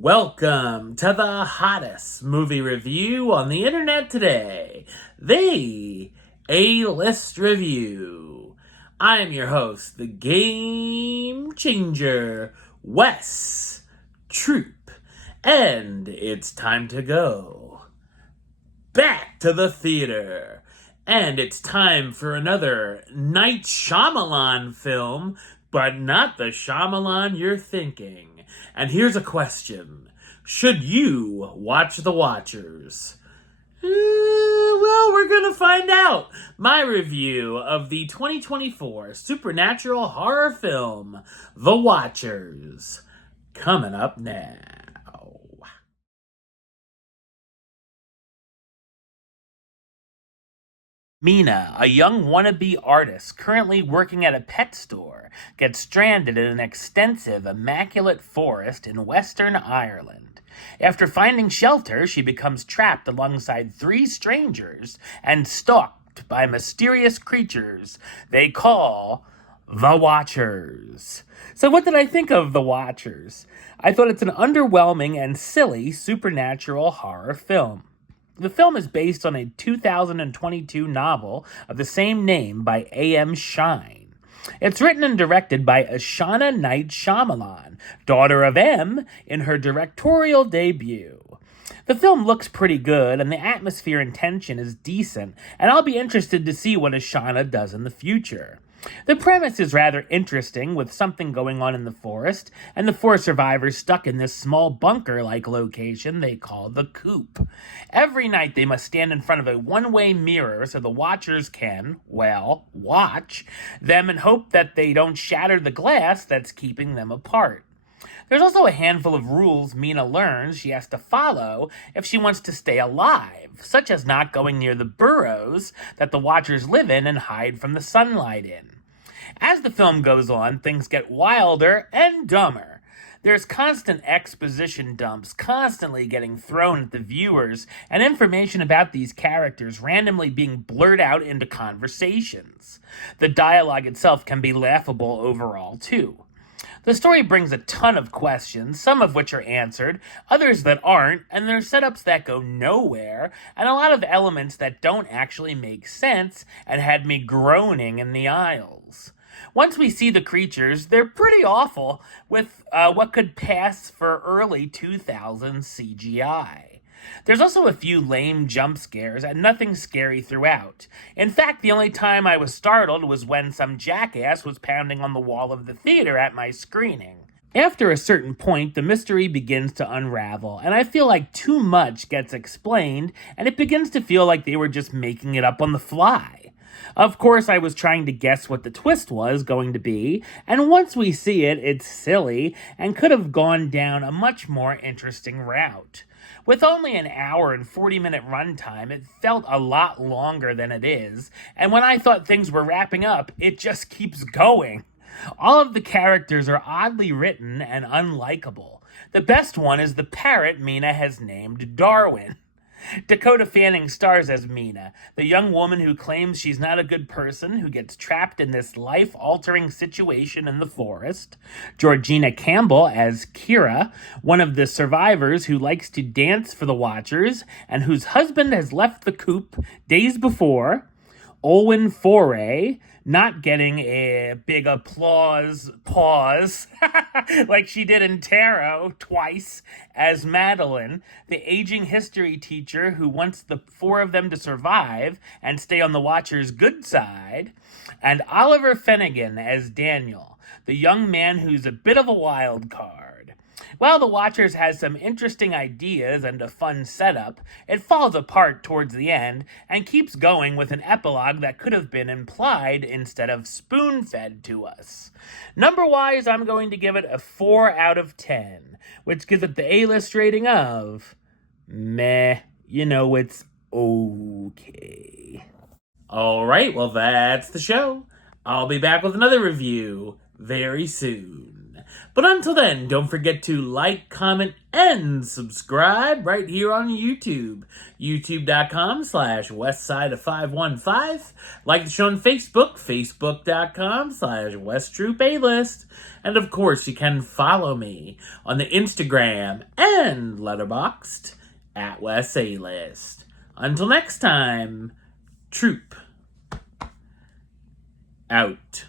Welcome to the hottest movie review on the internet today, the A-List Review. I am your host, the Game Changer, Wes Troop, and it's time to go back to the theater. And it's time for another Night Shyamalan film, but not the Shyamalan you're thinking. And here's a question. Should you watch The Watchers? Well, we're gonna find out. My review of the 2024 supernatural horror film, The Watchers, coming up now. Mina, a young wannabe artist currently working at a pet store, gets stranded in an extensive, immaculate forest in Western Ireland. After finding shelter, she becomes trapped alongside three strangers and stalked by mysterious creatures they call the Watchers. So, what did I think of The Watchers? I thought it's an underwhelming and silly supernatural horror film. The film is based on a 2022 novel of the same name by A.M. Shine. It's written and directed by Ashana Night Shyamalan, daughter of M, in her directorial debut. The film looks pretty good, and the atmosphere and tension is decent, and I'll be interested to see what Ashana does in the future. The premise is rather interesting, with something going on in the forest, and the four survivors stuck in this small bunker-like location they call the Coop. Every night they must stand in front of a one-way mirror so the watchers can, well, watch them and hope that they don't shatter the glass that's keeping them apart. There's also a handful of rules Mina learns she has to follow if she wants to stay alive, such as not going near the burrows that the Watchers live in and hide from the sunlight in. As the film goes on, things get wilder and dumber. There's constant exposition dumps constantly getting thrown at the viewers, and information about these characters randomly being blurred out into conversations. The dialogue itself can be laughable overall, too. The story brings a ton of questions, some of which are answered, others that aren't, and there's setups that go nowhere, and a lot of elements that don't actually make sense and had me groaning in the aisles. Once we see the creatures, they're pretty awful, with what could pass for early 2000s CGI. There's also a few lame jump scares and nothing scary throughout. In fact, the only time I was startled was when some jackass was pounding on the wall of the theater at my screening. After a certain point, the mystery begins to unravel, and I feel like too much gets explained, and it begins to feel like they were just making it up on the fly. Of course, I was trying to guess what the twist was going to be, and once we see it, it's silly and could have gone down a much more interesting route. With only an hour and 40-minute runtime, it felt a lot longer than it is, and when I thought things were wrapping up, it just keeps going. All of the characters are oddly written and unlikable. The best one is the parrot Mina has named Darwin. Dakota Fanning stars as Mina, the young woman who claims she's not a good person, who gets trapped in this life-altering situation in the forest. Georgina Campbell as Kira, one of the survivors who likes to dance for the Watchers, and whose husband has left the coop days before. Olwen Foray, not getting a big pause like she did in Tarot twice as Madeline, the aging history teacher who wants the four of them to survive and stay on the Watcher's good side, and Oliver Finnegan as Daniel, the young man who's a bit of a wild card. While The Watchers has some interesting ideas and a fun setup, it falls apart towards the end and keeps going with an epilogue that could have been implied instead of spoon-fed to us. Number-wise, I'm going to give it a 4 out of 10, which gives it the A-list rating of meh. It's okay. Alright, well that's the show. I'll be back with another review very soon. But until then, don't forget to like, comment, and subscribe right here on YouTube. YouTube.com/WestsideOf515. Like the show on Facebook, Facebook.com/WestTroopAlist. And of course, you can follow me on the Instagram and Letterboxd at WesAlist. Until next time, Troop out.